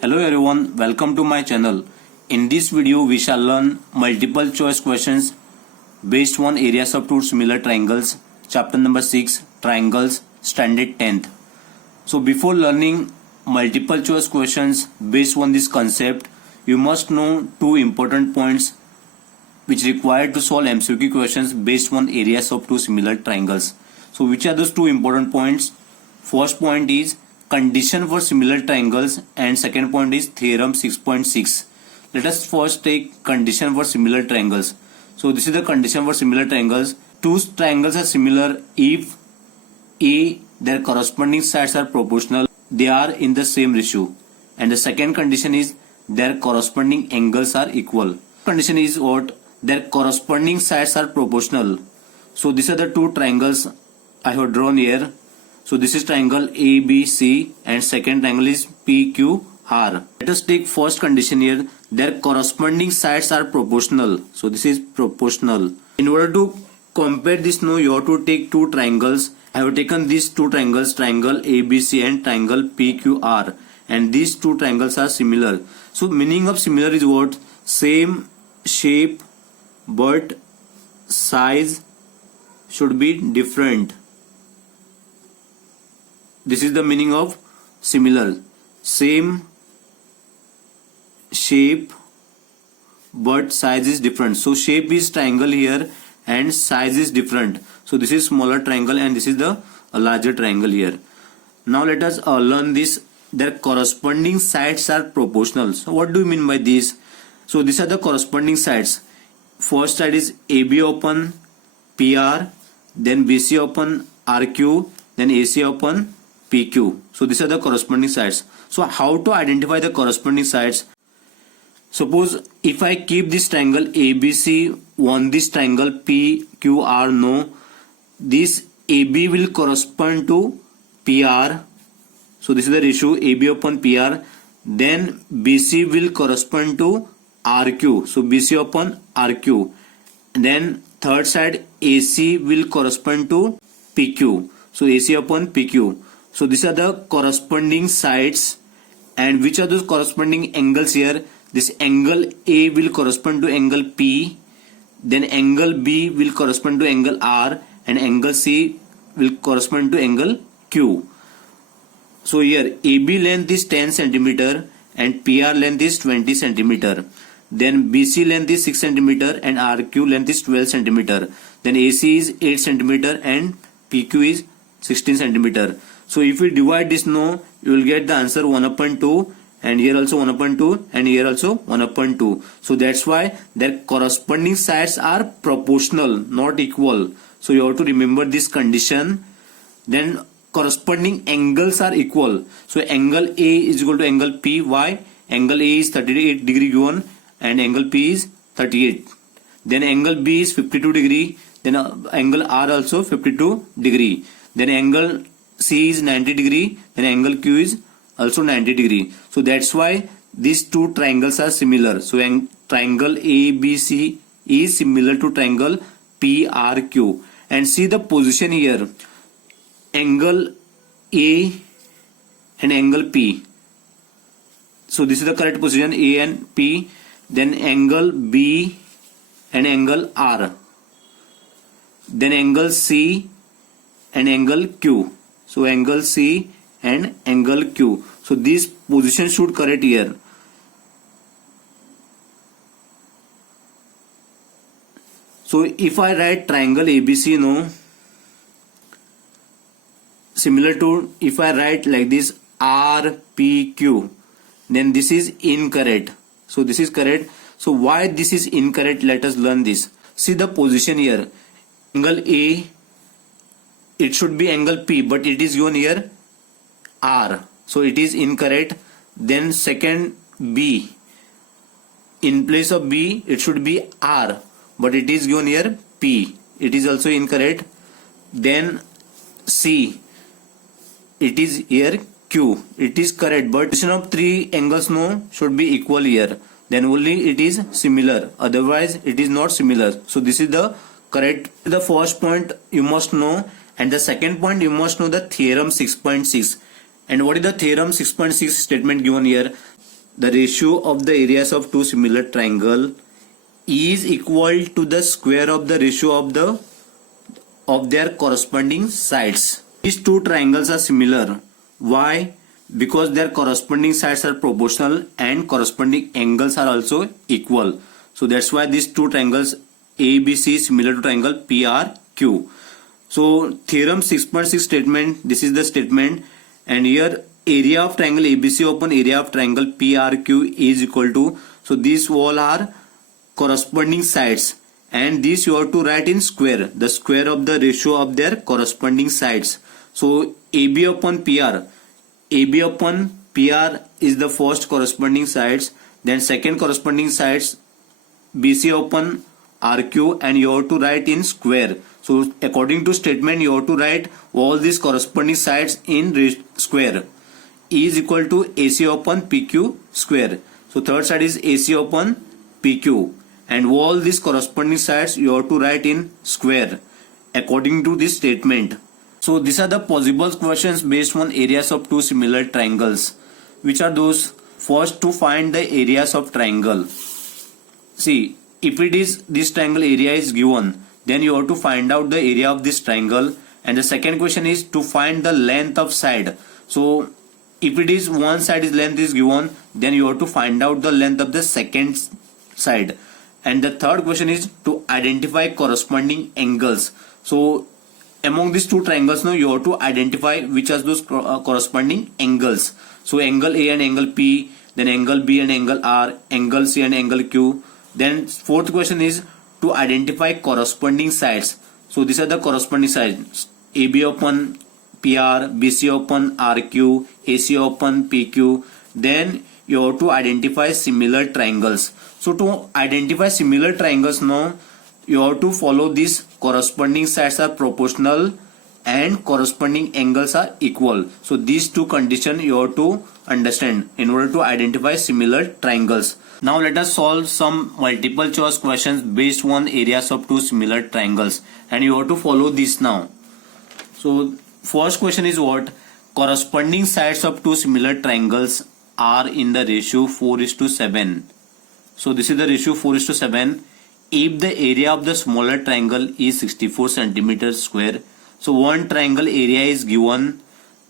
Hello everyone, welcome to my channel. In this video we shall learn multiple choice questions based on areas of two similar triangles, chapter number 6, triangles, standard 10th. So before learning multiple choice questions based on this concept, you must know two important points which required to solve MCQ questions based on areas of two similar triangles. So which are those two important points? First point is condition for similar triangles and second point is theorem 6.6. Let us first take condition for similar triangles. So this is the condition for similar triangles. Two triangles are similar if A, their corresponding sides are proportional, they are in the same ratio, and the second condition is their corresponding angles are equal. Condition is what? Their corresponding sides are proportional. So these are the two triangles I have drawn here. So this is triangle ABC and second triangle is PQR. Let us take first condition here. Their corresponding sides are proportional. So this is proportional. In order to compare this, now you have to take two triangles. I have taken these two triangles, triangle ABC and triangle PQR, and these two triangles are similar. So meaning of similar is what? Same shape but size should be different. This is the meaning of similar. Same shape but size is different. So shape is triangle here and size is different. So this is smaller triangle and this is the larger triangle here. Now let us learn this. Their corresponding sides are proportional. So what do you mean by this? So these are the corresponding sides. First side is AB upon PR, then BC upon RQ, then AC upon PQ. So these are the corresponding sides. So how to identify the corresponding sides? Suppose if I keep this triangle ABC on this triangle PQR, no, this AB will correspond to PR. So this is the ratio AB upon PR. Then BC will correspond to RQ. So BC upon RQ. And then third side AC will correspond to PQ. So AC upon PQ. So these are the corresponding sides. And which are those corresponding angles here? This angle A will correspond to angle P. Then angle B will correspond to angle R. And angle C will correspond to angle Q. So here AB length is 10 centimeter and PR length is 20 centimeter. Then BC length is 6 centimeter and RQ length is 12 centimeter. Then AC is 8 centimeter and PQ is 16 centimeter. So if we divide this, no, you will get the answer 1 upon 2, and here also 1 upon 2, and here also 1 upon 2. So that's why their corresponding sides are proportional, not equal. So you have to remember this condition. Then corresponding angles are equal. So angle A is equal to angle P. Why? Angle A is 38 degree given and angle P is 38. Then angle B is 52 degree. Then angle R also 52 degree. Then angle C is 90 degree. Then angle Q is also 90 degree. So that's why these two triangles are similar. So triangle ABC is similar to triangle PRQ. And see the position here. Angle A and angle P. So this is the correct position, A and P. Then angle B and angle R. Then angle C and angle Q. So angle C and angle Q. So this position should correct here. So if I write triangle ABC, no, similar to if I write like this RPQ, then this is incorrect. So this is correct. So why this is incorrect? Let us learn this. See the position here. Angle A, it should be angle P, but it is given here R. So it is incorrect. Then second B. In place of B, it should be R, but it is given here P. It is also incorrect. Then C. It is here Q. It is correct, but position of three angles, no, should be equal here. Then only it is similar. Otherwise, it is not similar. So this is the correct. The first point you must know, and the second point you must know the theorem 6.6. And what is the theorem 6.6 statement given here? the ratio of the areas of two similar triangle is equal to the square of the ratio of their corresponding sides. These two triangles are similar. Why? Because their corresponding sides are proportional and corresponding angles are also equal. So that's why these two triangles ABC is similar to triangle PRQ. So theorem 6.6 statement, this is the statement, and here area of triangle ABC upon area of triangle PRQ is equal to, so these all are corresponding sides, and this you have to write in square, the square of the ratio of their corresponding sides. So AB upon PR is the first corresponding sides, then second corresponding sides BC upon RQ, and you have to write in square. So according to statement you have to write all these corresponding sides in square. E is equal to AC upon PQ square. So third side is AC upon PQ, and all these corresponding sides you have to write in square according to this statement. So these are the possible questions based on areas of two similar triangles. Which are those? First, to find the areas of triangle. See, if it is this triangle area is given, then you have to find out the area of this triangle. And the second question is to find the length of side. So if it is one side is length is given, then you have to find out the length of the second side. And the third question is to identify corresponding angles. So among these two triangles now you have to identify which are those corresponding angles. So angle A and angle P, then angle B and angle R, angle C and angle Q. Then fourth question is to identify corresponding sides. So these are the corresponding sides: AB upon PR, BC upon RQ, AC upon PQ. Then you have to identify similar triangles. So to identify similar triangles now, you have to follow these corresponding sides are proportional and corresponding angles are equal. So these two conditions you have to understand in order to identify similar triangles. Now let us solve some multiple choice questions based on areas of two similar triangles, and you have to follow this now. So first question is what? Corresponding sides of two similar triangles are in the ratio 4:7. So this is the ratio 4:7. If the area of the smaller triangle is 64 centimeters square, so one triangle area is given,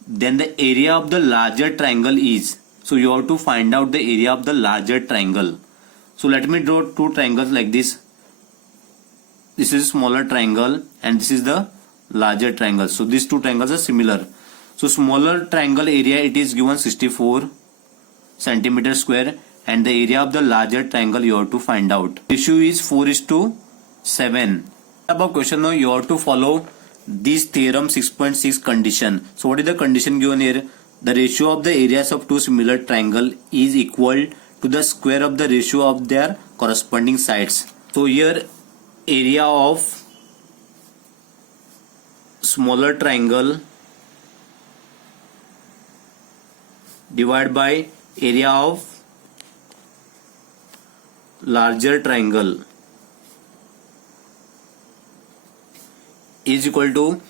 then the area of the larger triangle is. So you have to find out the area of the larger triangle. So let me draw two triangles like this. This is smaller triangle and this is the larger triangle. So these two triangles are similar. So smaller triangle area it is given 64 centimeters square, and the area of the larger triangle you have to find out. Ratio is 4:7. Above question now you have to follow this theorem 6.6 condition. So what is the condition given here? The ratio of the areas of two similar triangle is equal to the square of the ratio of their corresponding sides. So here area of smaller triangle divided by area of larger triangle is equal to,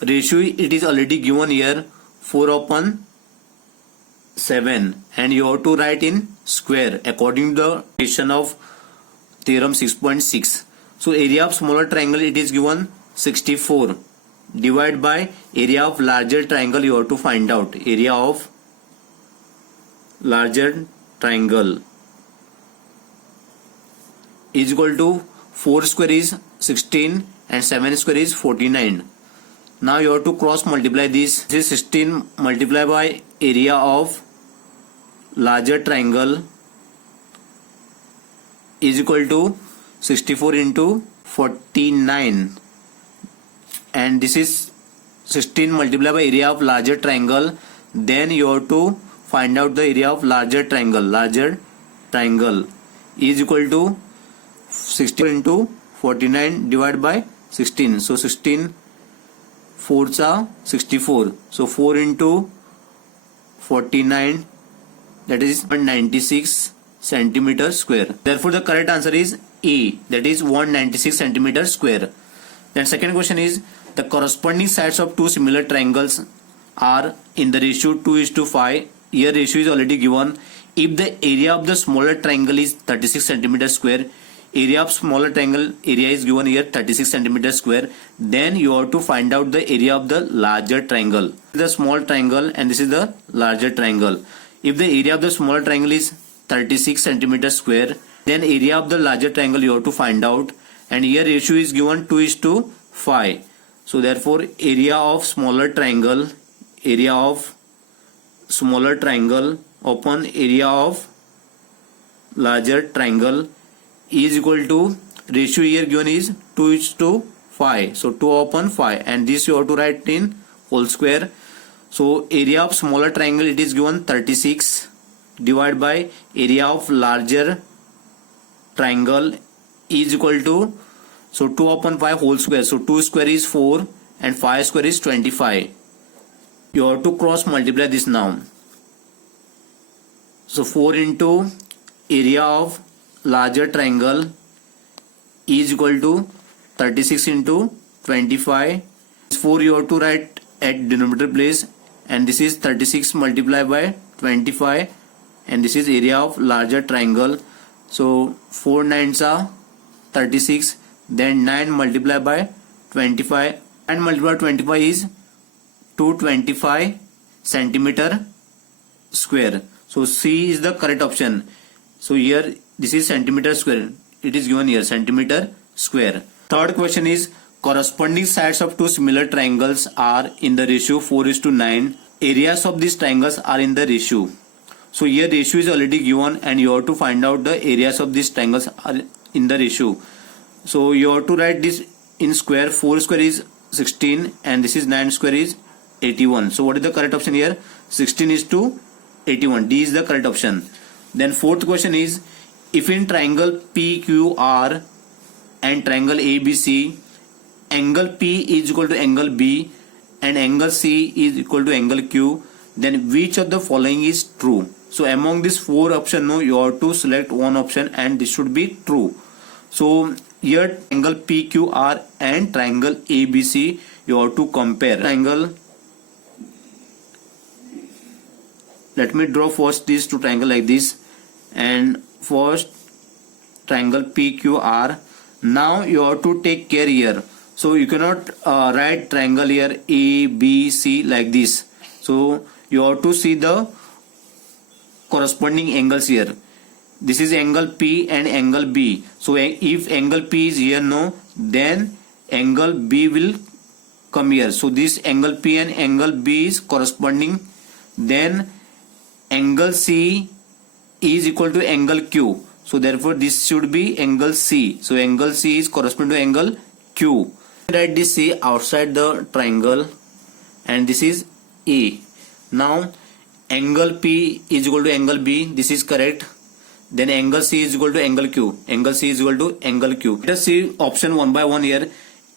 ratio it is already given here 4/7, and you have to write in square according to the condition of theorem 6.6. So area of smaller triangle it is given 64 divided by area of larger triangle you have to find out. Area of larger triangle is equal to 4 square is 16 and 7 square is 49. Now you have to cross multiply this. This is 16 multiplied by area of larger triangle is equal to 64 into 49, and this is 16 multiplied by area of larger triangle. Then you have to find out the area of larger triangle. Larger triangle is equal to 60 into 49 divided by 16. So 16 4s are 64. So 4 into 49, that is 196 centimeters square. Therefore the correct answer is E, that is 196 centimeters square. Then second question is the corresponding sides of two similar triangles are in the ratio 2:5. Here ratio is already given. if the area of the smaller triangle is 36 centimeter square, area of smaller triangle area is given here 36 centimeter square, then you have to find out the area of the larger triangle. The small triangle and this is the larger triangle. If the area of the smaller triangle is 36 centimeter square, then area of the larger triangle you have to find out, and here ratio is given 2:5. So therefore area of smaller triangle upon area of larger triangle is equal to, ratio here given is 2:5. So 2 upon 5, and this you have to write in whole square. So area of smaller triangle it is given 36 divided by area of larger triangle is equal to, so 2 upon 5 whole square. So 2 square is 4 and 5 square is 25. You have to cross multiply this now. So 4 into area of larger triangle is equal to 36 into 25. 4 you have to write at denominator place, and this is 36 multiplied by 25, and this is area of larger triangle. So 4 nines are 36, then 9 multiplied by 25, and multiplied by 25 is 225 centimeter square. So C is the correct option. So here this is centimeter square, it is given here centimeter square. Third question is, corresponding sides of two similar triangles are in the ratio 4:9. Areas of these triangles are in the ratio. So here ratio is already given, and you have to find out the areas of these triangles are in the ratio. So you have to write this in square. 4 square is 16 and this is 9 square is 81. So what is the correct option here? 16:81. D is the correct option. Then fourth question is, if in triangle PQR and triangle ABC, angle P is equal to angle B and angle C is equal to angle Q, then which of the following is true? So among these four options, no, you have to select one option and this should be true. So here angle PQR and triangle ABC, you have to compare. Triangle, let me draw first these two triangle like this, and first triangle PQR. Now you have to take care here. So you cannot write triangle here ABC like this. So you have to see the corresponding angles here. This is angle P and angle B. So if angle P is here, no, then angle B will come here. So this angle P and angle B is corresponding. Then angle C is equal to angle Q. So therefore this should be angle C. So angle C is corresponding to angle Q. Write this C outside the triangle, and this is A. Now angle P is equal to angle B. This is correct. Then angle C is equal to angle Q. Angle C is equal to angle Q. Let us see option one by one here.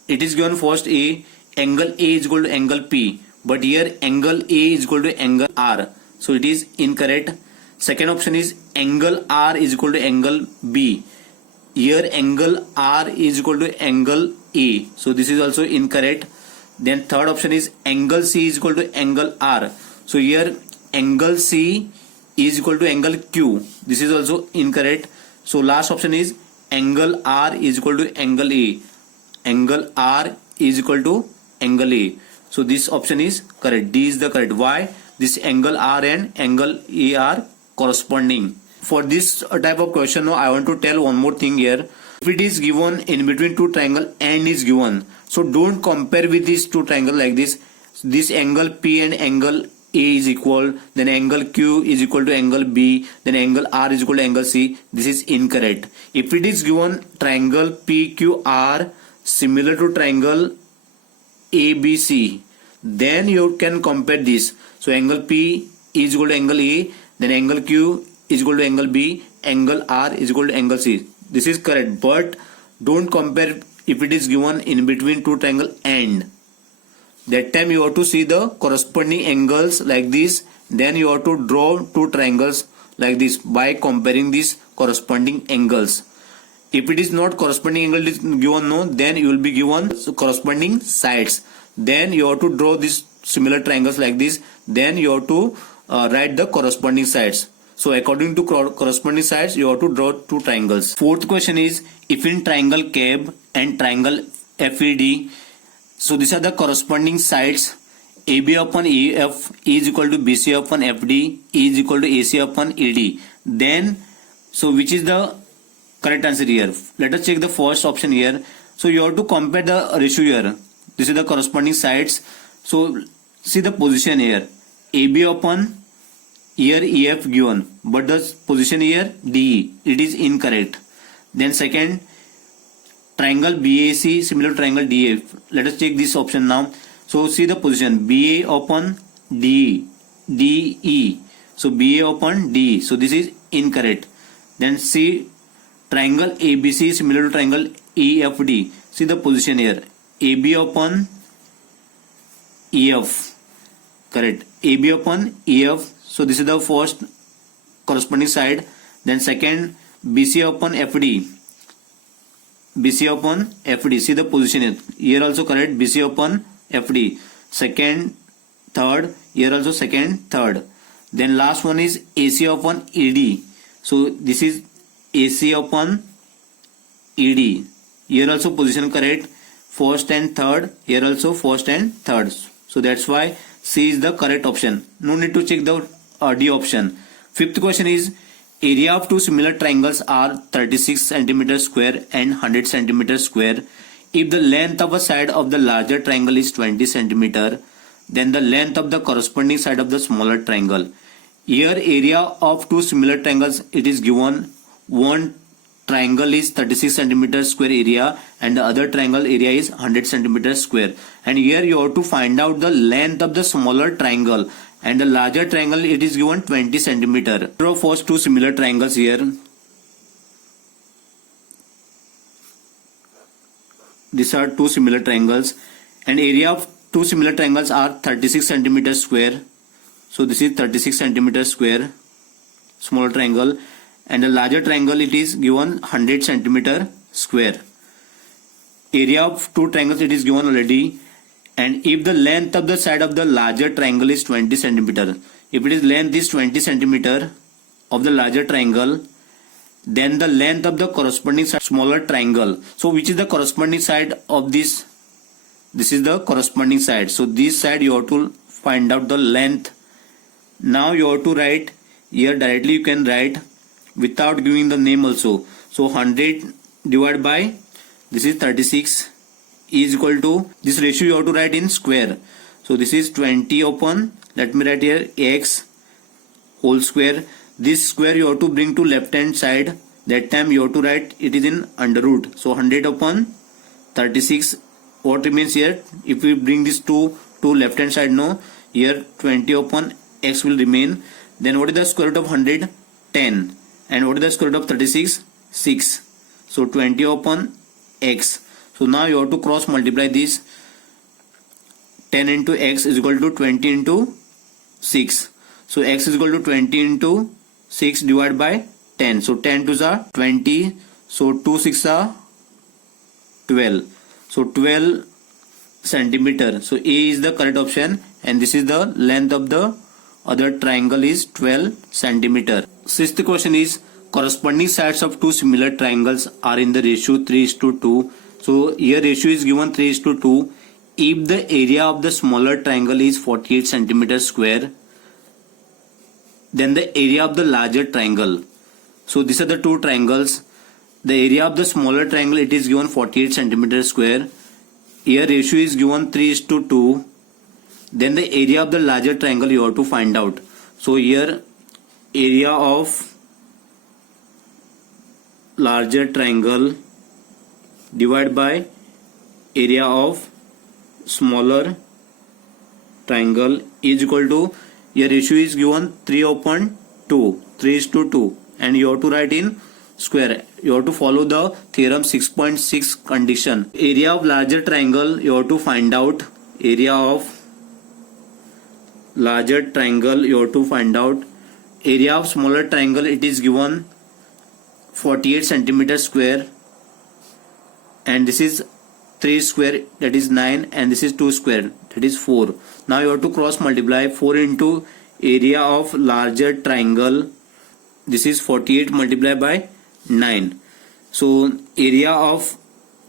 It is given first A. Angle A is equal to angle P. But here angle A is equal to angle R. So it is incorrect. Second option is angle R is equal to angle B. Here angle R is equal to angle A. So this is also incorrect. Then third option is angle C is equal to angle R. So here angle C is equal to angle Q. This is also incorrect. So last option is angle R is equal to angle A. Angle R is equal to angle A. So this option is correct. D is the correct. Why? This angle R and angle A are corresponding. For this type of question, no, I want to tell one more thing here. If it is given in between two triangle and is given, so don't compare with these two triangle like this. This angle P and angle A is equal, then angle Q is equal to angle B, then angle R is equal to angle C. This is incorrect. If it is given triangle PQR similar to triangle ABC, then you can compare this. So angle P is equal to angle A, then angle Q is equal to angle B, angle R is equal to angle C. This is correct, but don't compare if it is given in between two triangle and. That time you have to see the corresponding angles like this, then you have to draw two triangles like this by comparing these corresponding angles. If it is not corresponding angle is given, no, then you will be given corresponding sides. Then you have to draw these similar triangles like this, then you have to write the corresponding sides. So according to corresponding sides, you have to draw two triangles. Fourth question is, if in triangle CAB and triangle FED, so these are the corresponding sides. AB upon EF is equal to BC upon FD is equal to AC upon ED. Then, so which is the correct answer here? Let us check the first option here. So you have to compare the ratio here. This is the corresponding sides. So see the position here. AB upon here EF given, but the position here DE, it is incorrect. Then second, triangle BAC similar to triangle DF. Let us check this option now. So see the position BA upon DE, DE. So BA upon DE. So this is incorrect. Then see triangle ABC similar to triangle EFD. See the position here AB upon EF. Correct. AB upon EF. So this is the first corresponding side. Then second BC upon FD. BC upon FD. See the position here. Here also correct. BC upon FD. Second, third. Here also second, third. Then last one is AC upon ED. So this is AC upon ED. Here also position correct. First and third. Here also first and third. So that's why C is the correct option. No need to check the D option. Fifth question is, area of two similar triangles are 36 cm square and 100 cm square. If the length of a side of the larger triangle is 20 cm, then the length of the corresponding side of the smaller triangle. Here area of two similar triangles, it is given one triangle is 36 cm square area and the other triangle area is 100 cm square. And here you have to find out the length of the smaller triangle, and the larger triangle it is given 20 cm. Draw first two similar triangles here. These are two similar triangles, and area of two similar triangles are 36 cm square. So this is 36 cm square, smaller triangle, and the larger triangle it is given 100 cm square. Area of two triangles it is given already. And if the length of the side of the larger triangle is 20 cm, if it is length is 20 cm of the larger triangle, then the length of the corresponding side smaller triangle. So which is the corresponding side of this? This is the corresponding side. So this side you have to find out the length. Now you have to write here directly. You can write without giving the name also. So 100 divided by this is 36 is equal to, this ratio you have to write in square. So this is 20 upon, let me write here, x whole square. This square you have to bring to left hand side. That time you have to write it is in under root. So 100 upon 36. What remains here? If we bring this to left hand side, no, here 20 upon x will remain. Then what is the square root of 100? 10. And what is the square root of 36? 6. So 20 upon x. So now you have to cross multiply this. 10 into x is equal to 20 into 6. So x is equal to 20 into 6 divided by 10. So 10 to the 20. So 2 6 are 12. So 12 centimeter. So A is the correct option, and this is the length of the other triangle is 12 centimeter. Sixth question is, corresponding sides of two similar triangles are in the ratio 3:2. So here ratio is given 3:2. If the area of the smaller triangle is 48 centimeter square, then the area of the larger triangle. So these are the two triangles. The area of the smaller triangle it is given 48 centimeter square. Here ratio is given 3:2. Then the area of the larger triangle you have to find out. So here area of larger triangle divided by area of smaller triangle is equal to, here ratio is given 3:2, 3:2, and you have to write in square. You have to follow the theorem 6.6 condition. Area of larger triangle you have to find out. Area of larger triangle you have to find out. Area of smaller triangle it is given 48 centimeter square, and this is 3 square, that is 9, and this is 2 square, that is 4. Now you have to cross multiply 4 into area of larger triangle this is 48 multiplied by 9. So area of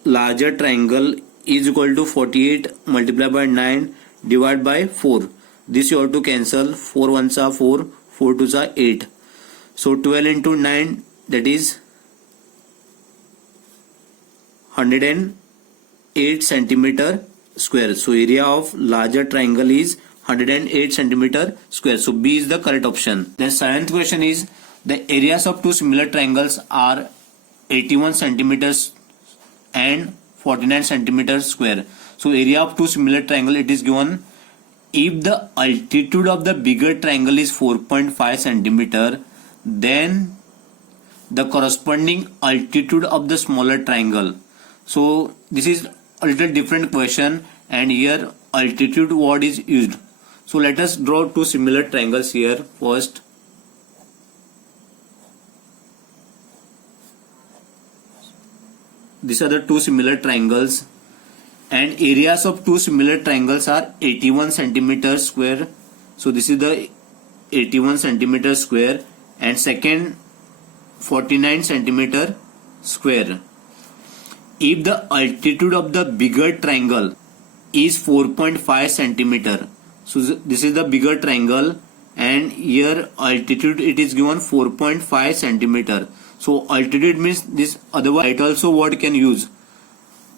larger triangle is equal to 48 multiplied by 9 divided by 4. This you have to cancel. 4 ones are 4, 4 twos are 8. So 12 into 9, that is 108 centimeter square. So area of larger triangle is 108 centimeter square. So B is the correct option. The seventh question is, the areas of two similar triangles are 81 centimeters and 49 centimeters square. So area of two similar triangle, it is given. If the altitude of the bigger triangle is 4.5 centimeter, then the corresponding altitude of the smaller triangle. So this is a little different question, and here altitude word is used. So let us draw two similar triangles here. First, these are the two similar triangles, and areas of two similar triangles are 81 centimeters square. So this is the 81 centimeters square, and second 49 centimeter square. If the altitude of the bigger triangle is 4.5 centimeter, so this is the bigger triangle, and here altitude it is given 4.5 centimeter. So altitude means this, otherwise it also word can use.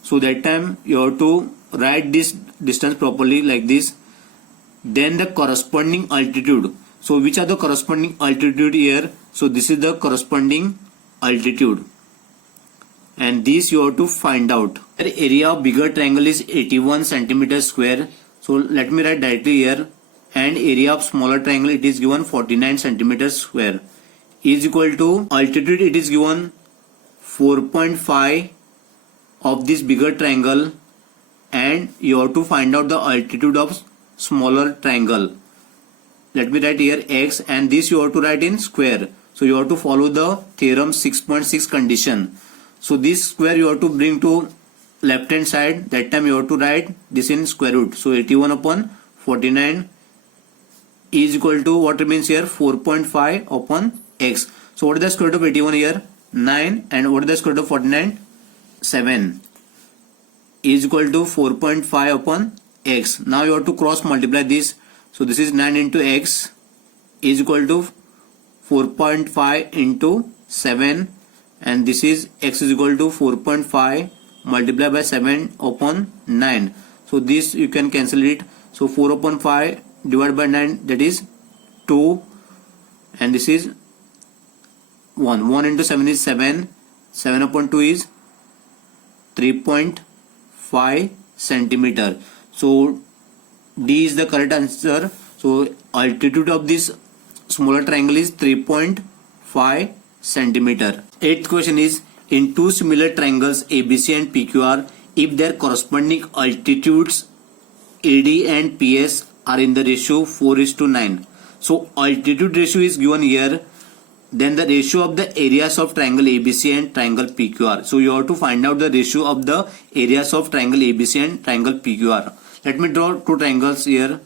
So that time you have to write this distance properly like this. Then the corresponding altitude. So which are the corresponding altitude here? So this is the corresponding altitude, and this you have to find out. The area of bigger triangle is 81 centimeters square. So let me write directly here. And area of smaller triangle, it is given 49 centimeters square, is equal to altitude, it is given 4.5 of this bigger triangle, and you have to find out the altitude of smaller triangle. Let me write here x, and this you have to write in square. So you have to follow the theorem 6.6 condition. So this square you have to bring to left hand side. That time you have to write this in square root. So 81 upon 49 is equal to what remains here, 4.5 upon x. So what is the square root of 81 here? 9. And what is the square root of 49? 7 is equal to 4.5 upon x. Now you have to cross multiply this. So this is 9 into x is equal to 4.5 into 7, and this is x is equal to 4.5 multiplied by 7 upon 9. So this you can cancel it. So 4 upon 5 divided by 9, that is 2, and this is 1. 1 into 7 is 7. 7 upon 2 is 3.5 centimeter. So D is the correct answer. So altitude of this smaller triangle is 3.5 centimeter. Eighth question is, in two similar triangles ABC and PQR, if their corresponding altitudes AD and PS are in the ratio 4:9. So altitude ratio is given here. Then the ratio of the areas of triangle ABC and triangle PQR. So you have to find out the ratio of the areas of triangle ABC and triangle PQR. Let me draw two triangles here.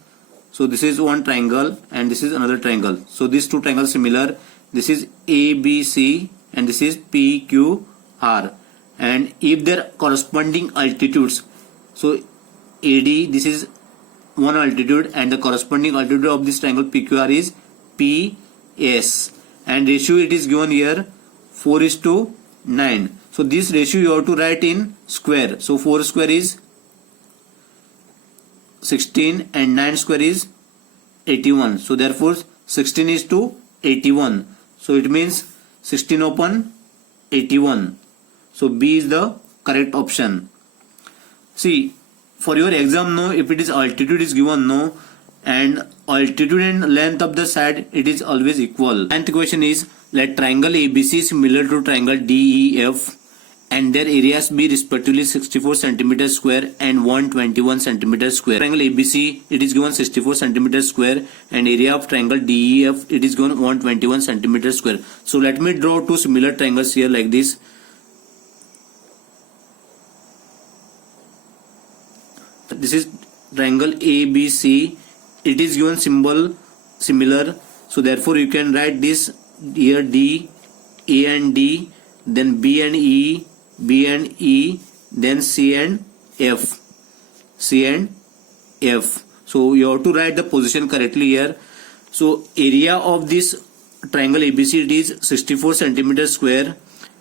So this is one triangle and this is another triangle. So these two triangles similar. This is ABC and this is PQR. And if their corresponding altitudes, so AD, this is one altitude, and the corresponding altitude of this triangle PQR is PS. And ratio it is given here 4:9. So this ratio you have to write in square. So 4 square is 16 and 9 square is 81. So therefore 16 is to 81. So it means 16 upon 81. So B is the correct option. See, for your exam, no, if it is altitude is given, no, and altitude and length of the side, it is always equal. And the question is, let triangle ABC similar to triangle DEF and their areas be respectively 64 cm square and 121 cm square. Triangle ABC, it is given 64 cm square, and area of triangle DEF, it is given 121 cm square. So let me draw two similar triangles here like this. This is triangle ABC. It is given symbol similar. So therefore you can write this here D, A and D, then B and E, B and E, then C and F, C and F. So you have to write the position correctly here. So area of this triangle ABC, it is 64 centimeter square,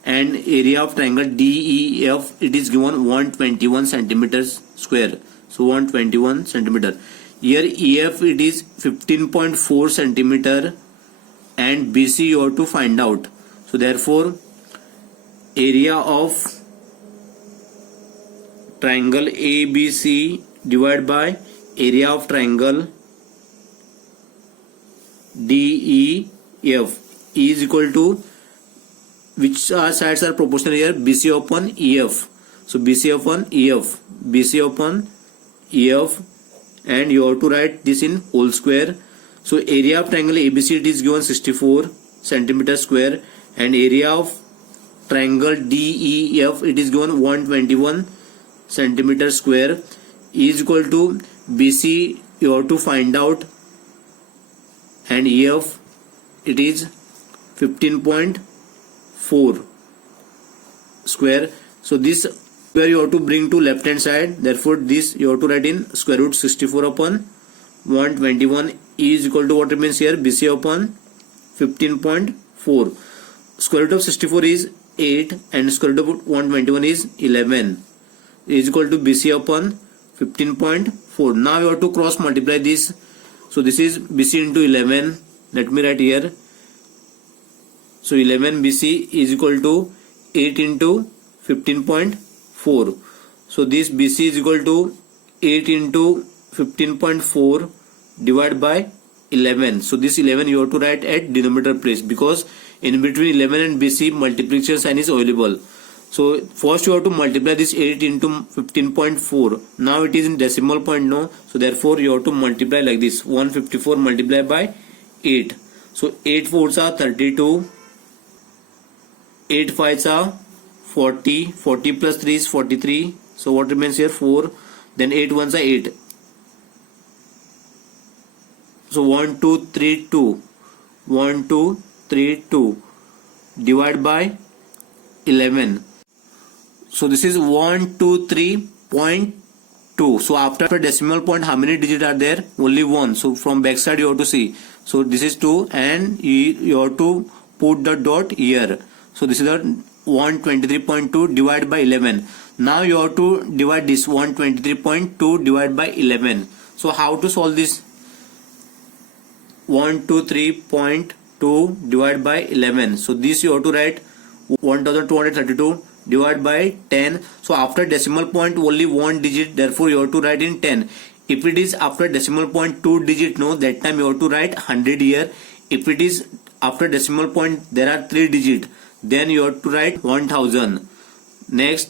and area of triangle DEF, it is given 121 centimeters square. So 121 centimeter. Here EF, it is 15.4 centimeter, and BC you have to find out. So therefore area of triangle ABC divided by area of triangle DEF is equal to, which sides are proportional here, BC upon EF. So BC upon EF, BC upon EF, and you have to write this in whole square. So area of triangle ABC, it is given 64 centimeter square, and area of triangle DEF, it is given 121 centimeter square, is equal to BC you have to find out, and EF, it is 15.4 square. So this square you have to bring to left hand side, therefore this you have to write in square root 64 upon 121 is equal to what remains here, BC upon 15.4. Square root of 64 is 8 and square root of 121 is 11, is equal to BC upon 15.4. Now you have to cross multiply this. So this is BC into 11. Let me write here. So 11 BC is equal to 8 into 15.4. So this BC is equal to 8 into 15.4 divided by 11. So this 11 you have to write at denominator place, because in between 11 and BC multiplication sign is available. So first you have to multiply this 8 into 15.4. Now it is in decimal point, no? So therefore you have to multiply like this, 154 multiplied by 8. So 8 4s are 32, 8 5s are 40, 40 plus 3 is 43. So what remains here, 4. Then 8 1s are 8. So 1 2 3 2, 1 2 3 2 divided by 11. So this is 123.2. So after decimal point, how many digits are there? Only 1. So from back side you have to see. So this is 2, and you have to put the dot here. So this is the 123.2 divided by 11. Now you have to divide this 123.2 divided by 11. So how to solve this? 123.2 divided by 11. So this you have to write 1232 divided by 10. So after decimal point only one digit, therefore you have to write in 10. If it is after decimal point 2 digit, no, that time you have to write 100 here. If it is after decimal point there are 3 digit, then you have to write 1000. Next,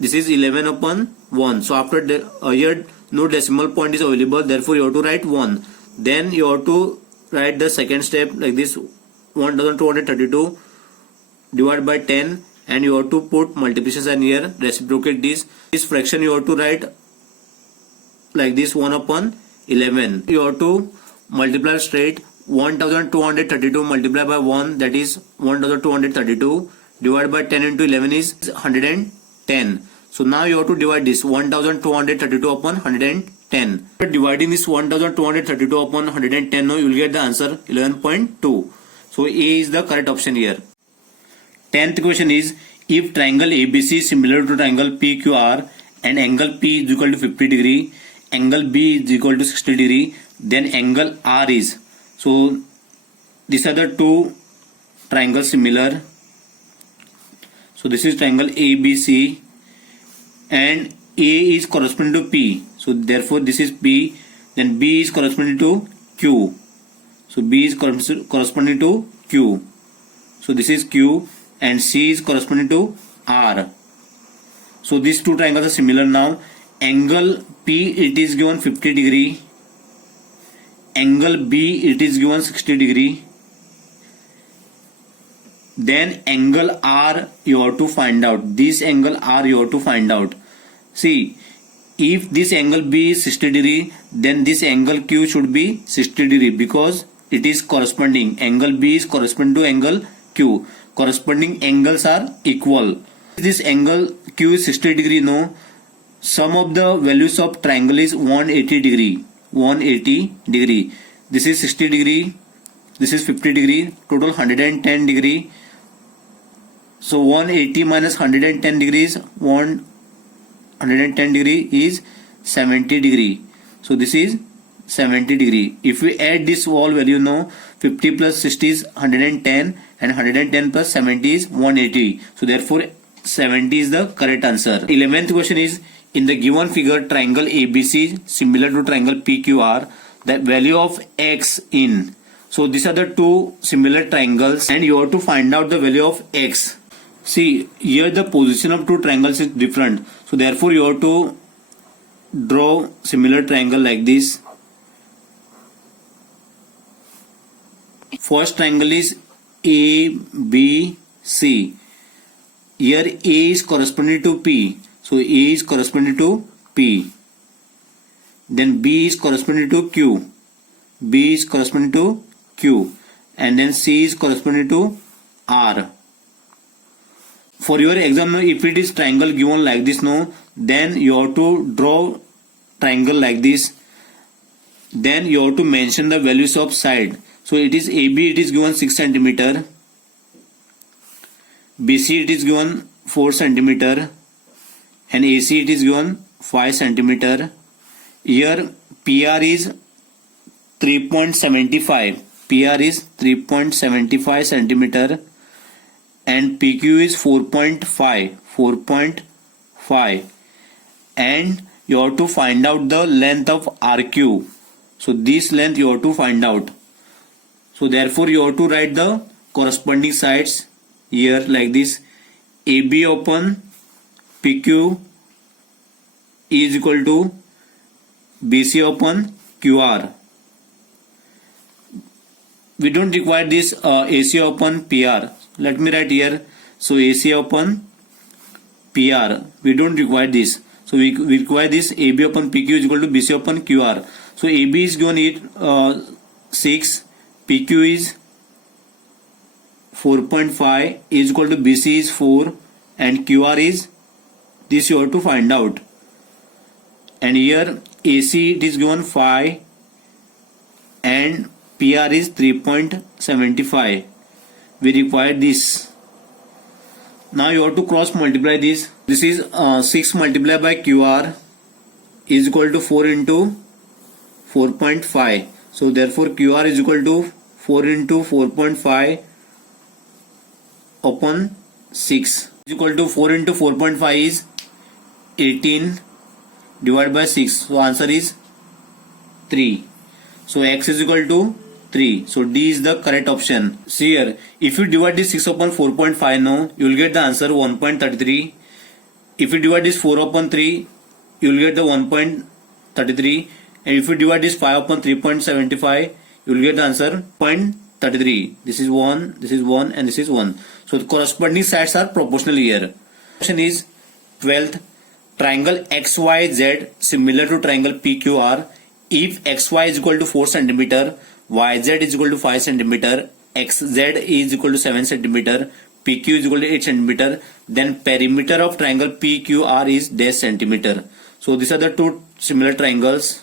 this is 11 upon 1. So after here no decimal point is available, therefore you have to write 1. Then you have to write the second step like this, 1232 divided by 10, and you have to put multiplication sign here, reciprocate this. This fraction you have to write like this, 1 upon 11. You have to multiply straight. 1232 multiplied by 1, that is 1232, divided by 10 into 11 is 110. So now you have to divide this 1232 upon 110. After dividing this 1232 upon 110, now you will get the answer 11.2. So A is the correct option here. 10th question is, if triangle ABC is similar to triangle PQR and angle P is equal to 50 degree, angle B is equal to 60 degree, then angle R is. So these are the two triangles similar. So this is triangle ABC, and A is corresponding to P. So therefore this is P. Then B is corresponding to Q. So B is corresponding to Q. So this is Q, and C is corresponding to R. So these two triangles are similar now. Angle P, it is given 50 degree. Angle B, it is given 60 degree. Then angle R you have to find out. This angle R you have to find out. See, if this angle B is 60 degree, then this angle Q should be 60 degree, because it is corresponding. Angle B is corresponding to angle Q. Corresponding angles are equal. This angle Q is 60 degree. No, sum of the values of triangle is 180 degree. 180 degree. This is 60 degree. This is 50 degree. Total 110 degree. So 180 minus 110 degrees, 110 degree is 70 degree. So this is 70 degree. If we add this all value now, 50 plus 60 is 110 and 110 plus 70 is 180. So therefore 70 is the correct answer. 11th question is, in the given figure triangle ABC similar to triangle PQR, the value of x in. So these are the two similar triangles and you have to find out the value of x. See, here the position of two triangles is different. So therefore you have to draw similar triangle like this. First triangle is ABC. Here A is corresponding to P. So A is corresponding to P. Then B is corresponding to Q. B is corresponding to Q. And then C is corresponding to R. For your exam, if it is triangle given like this, no, then you have to draw triangle like this. Then you have to mention the values of side. So it is AB, it is given 6 centimeter. BC it is given 4 centimeter. And AC it is given 5 centimeter. Here PR is 3.75. PR is 3.75 centimeter. And PQ is 4.5, and you have to find out the length of RQ. So this length you have to find out. So therefore you have to write the corresponding sides here like this. AB upon PQ is equal to BC upon QR. We don't require this AC upon PR. Let me write here. So AC upon PR. We don't require this. So we require this AB upon PQ is equal to BC upon QR. So AB is given 6. PQ is 4.5 is equal to BC is 4 and QR is this you have to find out. And here AC it is given 5 and PR is 3.75. We require this. Now you have to cross multiply this. This is 6 multiplied by QR is equal to 4 into 4.5. So therefore QR is equal to 4 into 4.5 upon 6 is equal to 4 into 4.5 is 18 divided by 6. So answer is 3. So x is equal to 3. So D is the correct option. See here, if you divide this 6 upon 4.5 now, you will get the answer 1.33. If you divide this 4 upon 3, you will get the 1.33. And if you divide this 5 upon 3.75, you will get the answer 0.33. This is 1, this is 1 and this is 1. So the corresponding sides are proportional here. Question is 12th. Triangle XYZ similar to triangle PQR. If XY is equal to 4 centimeter, YZ is equal to 5 centimeter, XZ is equal to 7 centimeter, PQ is equal to 8 centimeter, then perimeter of triangle PQR is dash centimeter. So these are the two similar triangles.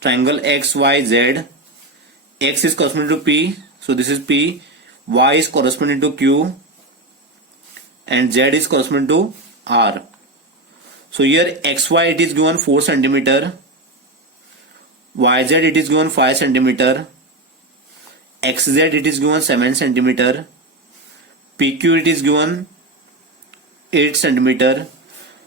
Triangle XYZ. X is corresponding to P, so this is P. Y is corresponding to Q, and Z is corresponding to R. So here XY it is given 4 centimeter, YZ it is given 5 centimeter, XZ it is given 7 centimeter, PQ it is given 8 centimeter.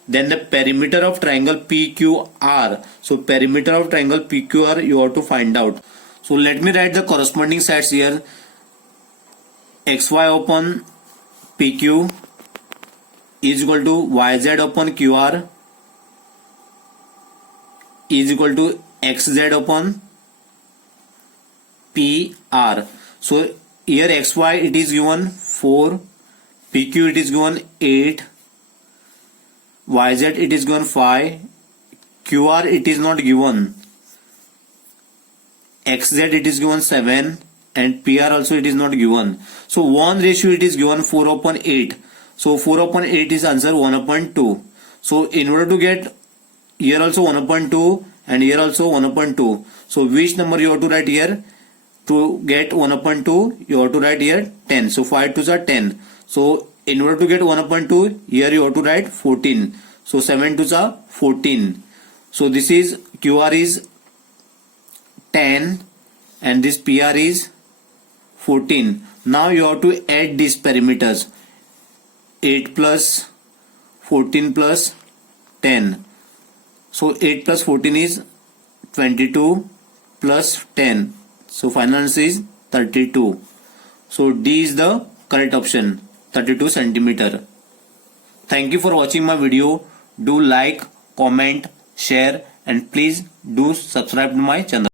Then the perimeter of triangle PQR. So perimeter of triangle PQR you have to find out. So let me write the corresponding sides here. XY upon PQ is equal to YZ upon QR is equal to XZ upon PR. So here XY it is given 4, PQ it is given 8, YZ it is given 5, QR it is not given. XZ it is given 7 and PR also it is not given. So 1 ratio it is given 4/8. So 4/8 is answer 1/2. So in order to get here also 1/2 and here also 1/2. So which number you have to write here? To get 1/2 you have to write here 10. So 5 2s are 10. So in order to get 1/2 here you have to write 14. So 7 2s are 14. So this is QR is 10 and this PR is 14. Now you have to add these parameters. 8 plus 14 plus 10. So 8 plus 14 is 22 plus 10. So final answer is 32. So D is the correct option, 32 centimeter. Thank you for watching my video. Do like, comment, share and please do subscribe to my channel.